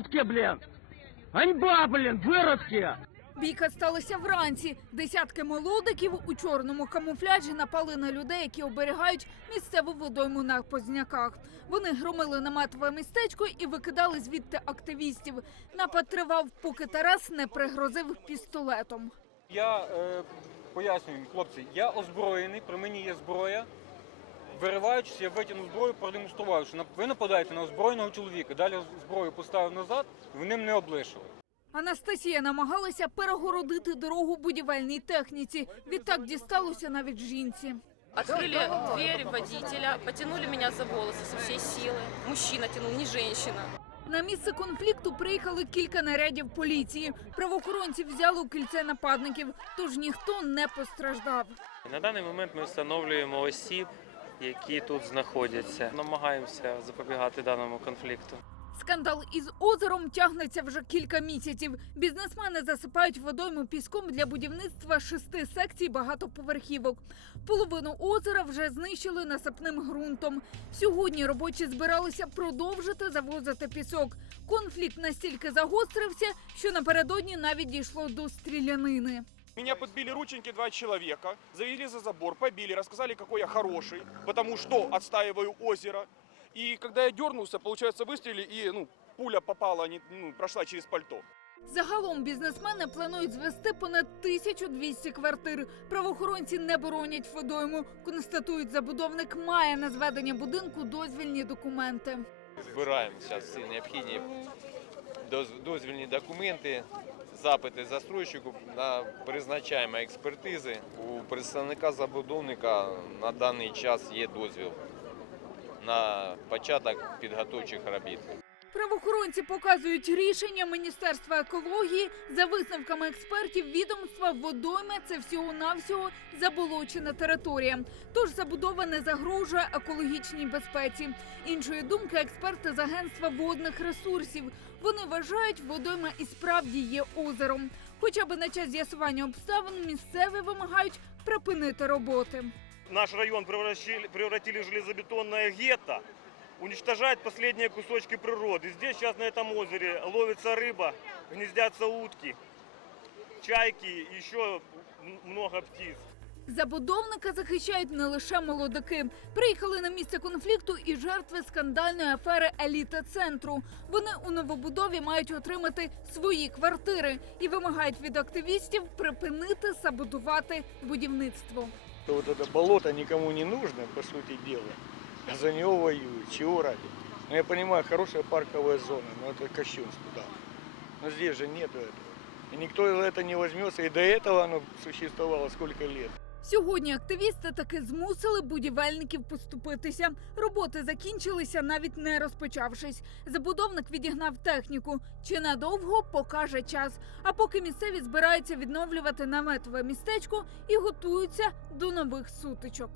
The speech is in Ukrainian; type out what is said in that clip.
Выродки, блин! Ганьба, блин, выродки! Бійка сталася вранці. Десятки молодиків у чорному камуфляжі напали на людей, які оберігають місцеву водойму на Позняках. Вони громили наметове містечко і викидали звідти активістів. Напад тривав, поки Тарас не пригрозив пістолетом. Я е, пояснюю, хлопці, я озброєний, при мені є зброя Вириваючись, я витягнув зброю, продемонстрував, що на- ви нападаєте на озброєного чоловіка. Далі зброю поставив назад, і вони мене облишили. Анастасія намагалася перегородити дорогу будівельній техніці. Відтак дісталося навіть жінці. Открыли дверь водителя, потянули меня за волосы со всей силы. Мужчина тянул, не женщина. На місце конфлікту приїхали кілька нарядів поліції. Правоохоронці взяли у кільце нападників, тож ніхто не постраждав. На даний момент ми встановлюємо осіб, які тут знаходяться. Намагаємося запобігати даному конфлікту. Скандал із озером тягнеться вже кілька місяців. Бізнесмени засипають водойму піском для будівництва шести секцій багатоповерхівок. Половину озера вже знищили насипним ґрунтом. Сьогодні робочі збиралися продовжити завозити пісок. Конфлікт настільки загострився, що напередодні навіть дійшло до стрілянини. Меня подбили рученьки два человека, завели за забор, побили, рассказали, какой я хороший, потому что отстаиваю озеро. И когда я дернулся, получается, выстрелили, и ну, пуля попала, не, ну, прошла через пальто. Загалом бізнесмени планують звести понад 1200 квартир. Правоохоронці не боронять водойму. Констатують, забудовник має на зведення будинку дозвільні документи. збираємо зараз всі необхідні доз- дозвільні документи, запити застройщику, на призначаємо експертизи. У представника забудовника на даний час є дозвіл на початок підготовчих робіт. Правоохоронці показують рішення Міністерства екології за висновками експертів відомства водойми це всього навсього заболочена територія. Тож забудова не загрожує екологічній безпеці. Іншої думки експерти з агентства водних ресурсів. Вони вважають, водойма і справді є озером. Хоча би на час з'ясування обставин місцеві вимагають припинити роботи. наш район превратили в железобетонное гетто, уничтожают последние кусочки природы. Здесь сейчас на этом озере ловится рыба, гнездятся утки, чайки, еще м- много птиц. Забудовника захищають не лише молодики. Приїхали на місце конфлікту і жертви скандальної афери еліта центру. Вони у новобудові мають отримати свої квартири і вимагають від активістів припинити саботувати будівництво. Вот это болото никому не нужно, по сути дела. А За него воюют. Чего ради? Ну, я понимаю, хорошая парковая зона, но это кощунство, да. Но здесь же нету этого. И никто за это не возьмется. И до этого оно существовало сколько лет. Сьогодні активісти таки змусили будівельників поступитися. Роботи закінчилися, навіть не розпочавшись. Забудовник відігнав техніку. Чи надовго покаже час. А поки місцеві збираються відновлювати наметове містечко і готуються до нових сутичок.